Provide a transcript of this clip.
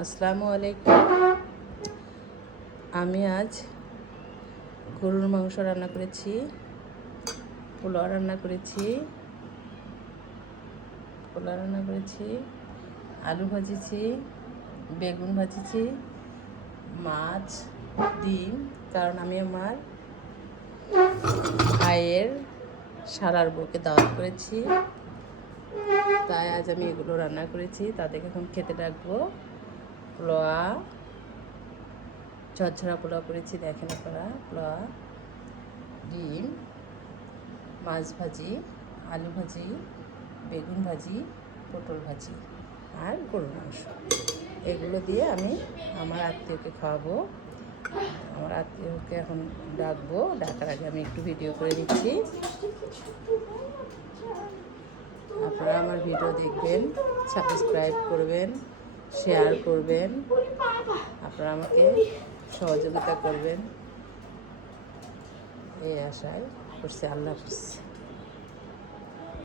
আসসালামু আলাইকুম। আমি আজ গরুর মাংস রান্না করেছি, পোলাও রান্না করেছি, আলু ভাজিছি, বেগুন ভাজিছি, মাছ, ডিম। কারণ আমি আমার ভাইয়ের শালার বউকে দাওয়াত করেছি, তাই আজ আমি এগুলো রান্না করেছি। তাদেরকে এখন খেতে ডাকবো। পোলাও, ঝরঝরা পোলাও করেছি, দেখেন আপনারা। পোলাও, ডিম, মাছ ভাজি, আলু ভাজি, বেগুন ভাজি, পটল ভাজি আর গরুর মাংস। এগুলো দিয়ে আমি আমার আত্মীয়কে খাওয়াবো। আমার আত্মীয়কে এখন ডাকবো। ডাকার আগে আমি একটু ভিডিও করে দিচ্ছি। আপনারা আমার ভিডিও দেখবেন, সাবস্ক্রাইব করবেন, শেয়ার করবেন, আপনারা আমাকে সহযোগিতা করবেন, এই আশায় করছি। আল্লাহ হাফেজ।